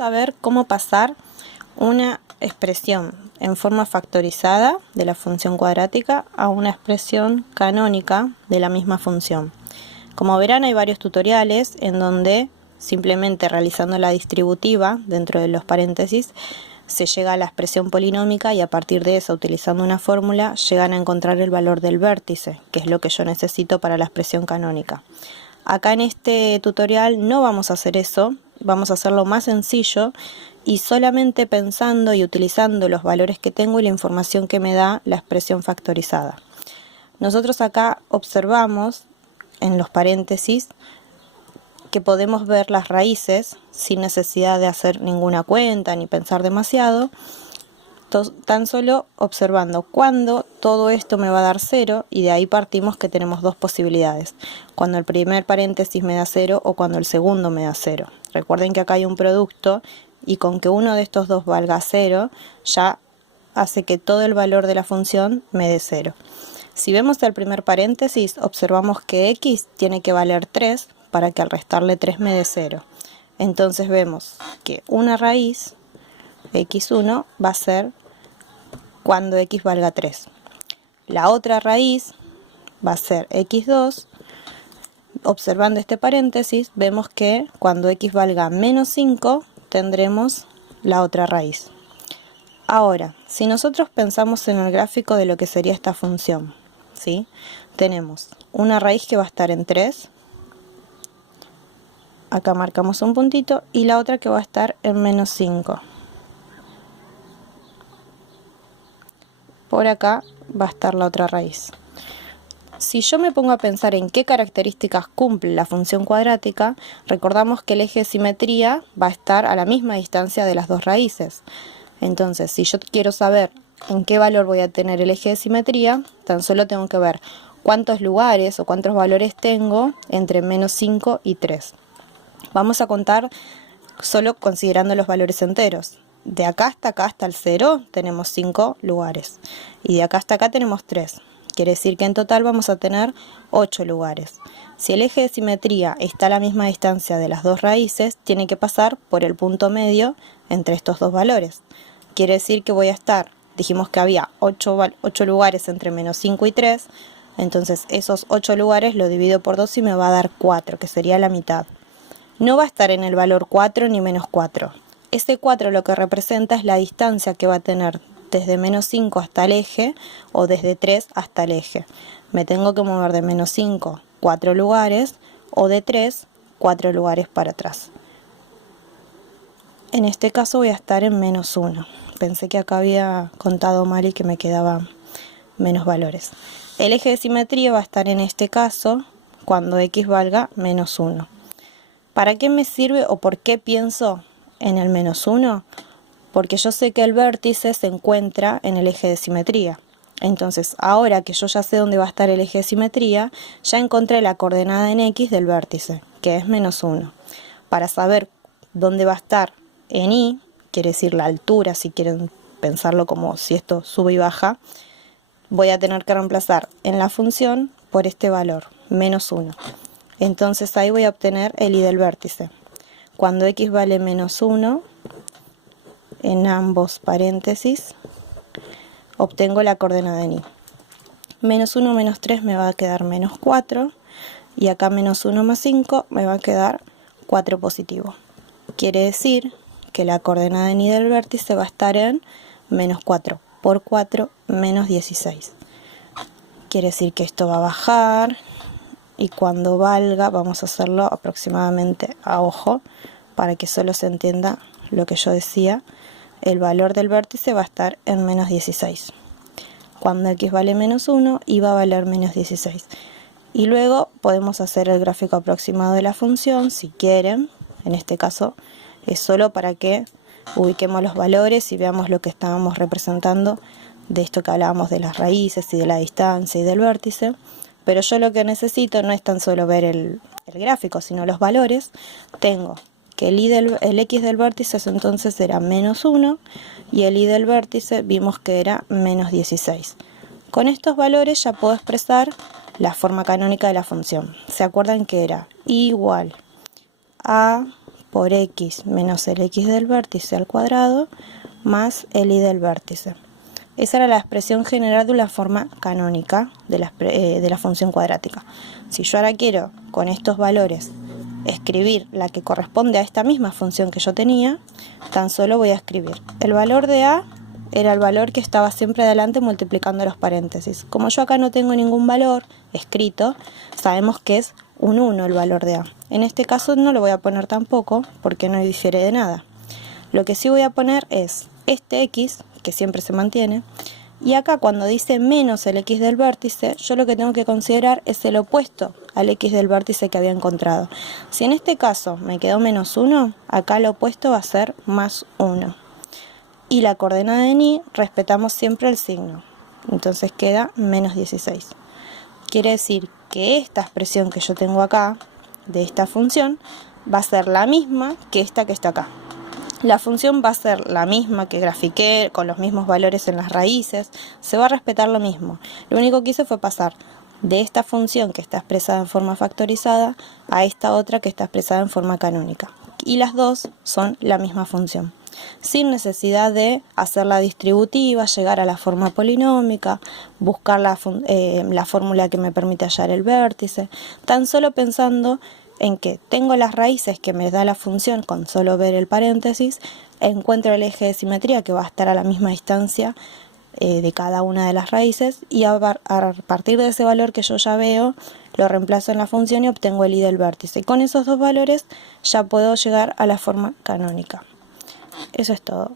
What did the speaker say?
Vamos a ver cómo pasar una expresión en forma factorizada de la función cuadrática a una expresión canónica de la misma función. Como verán, hay varios tutoriales en donde simplemente realizando la distributiva dentro de los paréntesis se llega a la expresión polinómica y a partir de eso, utilizando una fórmula, llegan a encontrar el valor del vértice, que es lo que yo necesito para la expresión canónica. Acá en este tutorial no vamos a hacer eso, vamos a hacerlo más sencillo y solamente pensando y utilizando los valores que tengo y la información que me da la expresión factorizada. Nosotros acá observamos en los paréntesis que podemos ver las raíces sin necesidad de hacer ninguna cuenta ni pensar demasiado, tan solo observando cuándo todo esto me va a dar 0 y de ahí partimos que tenemos dos posibilidades, cuando el primer paréntesis me da 0 o cuando el segundo me da 0. Recuerden que acá hay un producto y con que uno de estos dos valga 0 ya hace que todo el valor de la función me dé 0. Si vemos el primer paréntesis, observamos que x tiene que valer 3 para que al restarle 3 me dé 0. Entonces vemos que una raíz, x1, va a ser cuando x valga 3. La otra raíz va a ser x2. Observando este paréntesis, vemos que cuando x valga menos 5, tendremos la otra raíz. Ahora, si nosotros pensamos en el gráfico de lo que sería esta función, ¿sí? Tenemos una raíz que va a estar en 3, acá marcamos un puntito, y la otra que va a estar en menos 5. Por acá va a estar la otra raíz. Si yo me pongo a pensar en qué características cumple la función cuadrática, recordamos que el eje de simetría va a estar a la misma distancia de las dos raíces. Entonces, si yo quiero saber en qué valor voy a tener el eje de simetría, tan solo tengo que ver cuántos lugares o cuántos valores tengo entre menos 5 y 3. Vamos a contar solo considerando los valores enteros. De acá hasta el 0 tenemos 5 lugares. Y de acá hasta acá tenemos 3. Quiere decir que en total vamos a tener 8 lugares. Si el eje de simetría está a la misma distancia de las dos raíces, tiene que pasar por el punto medio entre estos dos valores. Quiere decir que voy a estar, dijimos que había 8 lugares entre menos 5 y 3, entonces esos 8 lugares lo divido por 2 y me va a dar 4, que sería la mitad. No va a estar en el valor 4 ni menos 4. Ese 4 lo que representa es la distancia que va a tener desde menos 5 hasta el eje o desde 3 hasta el eje. Me tengo que mover de menos 5 4 lugares o de 3 4 lugares para atrás. En este caso voy a estar en menos 1. Pensé que acá había contado mal y que me quedaban menos valores. El eje de simetría va a estar en este caso cuando x valga menos 1. ¿Para qué me sirve o por qué pienso en el menos 1? Porque yo sé que el vértice se encuentra en el eje de simetría. Entonces, ahora que yo ya sé dónde va a estar el eje de simetría, ya encontré la coordenada en x del vértice, que es menos 1. Para saber dónde va a estar en y, quiere decir la altura, si quieren pensarlo como si esto sube y baja, voy a tener que reemplazar en la función por este valor, menos 1. Entonces ahí voy a obtener el y del vértice. Cuando x vale menos 1, en ambos paréntesis, obtengo la coordenada en y. Menos 1 menos 3 me va a quedar menos 4, y acá menos 1 más 5 me va a quedar 4 positivo. Quiere decir que la coordenada en y del vértice va a estar en menos 4 por 4, menos 16. Quiere decir que esto va a bajar, y cuando valga, vamos a hacerlo aproximadamente a ojo, para que solo se entienda lo que yo decía, el valor del vértice va a estar en menos 16. Cuando x vale menos 1, y va a valer menos 16. Y luego podemos hacer el gráfico aproximado de la función, si quieren. En este caso es solo para que ubiquemos los valores y veamos lo que estábamos representando de esto que hablábamos de las raíces y de la distancia y del vértice. Pero yo lo que necesito no es tan solo ver el gráfico, sino los valores. Tengo que el x del vértice entonces era menos 1 y el y del vértice vimos que era menos 16. Con estos valores ya puedo expresar la forma canónica de la función. ¿Se acuerdan que era y igual a por x menos el x del vértice al cuadrado más el y del vértice. Esa era la expresión general de la forma canónica de la función cuadrática. Si yo ahora quiero con estos valores escribir la que corresponde a esta misma función que yo tenía, tan solo voy a escribir el valor de a era el valor que estaba siempre adelante multiplicando los paréntesis. Como yo acá no tengo ningún valor escrito, sabemos que es un 1 el valor de a. En este caso no lo voy a poner tampoco porque no difiere de nada. Lo que sí voy a poner es este x, que siempre se mantiene, y acá cuando dice menos el x del vértice, yo lo que tengo que considerar es el opuesto al x del vértice que había encontrado. Si en este caso me quedó menos 1, acá lo opuesto va a ser más 1. Y la coordenada de ni respetamos siempre el signo. Entonces queda menos 16. Quiere decir que esta expresión que yo tengo acá, de esta función, va a ser la misma que esta que está acá. La función va a ser la misma que grafiqué, con los mismos valores en las raíces, se va a respetar lo mismo. Lo único que hice fue pasar de esta función que está expresada en forma factorizada a esta otra que está expresada en forma canónica. Y las dos son la misma función, sin necesidad de hacerla distributiva, llegar a la forma polinómica, buscar la fórmula que me permite hallar el vértice, tan solo pensando en que tengo las raíces que me da la función con solo ver el paréntesis, encuentro el eje de simetría que va a estar a la misma distancia de cada una de las raíces, y a partir de ese valor que yo ya veo, lo reemplazo en la función y obtengo el y del vértice. Y con esos dos valores ya puedo llegar a la forma canónica. Eso es todo.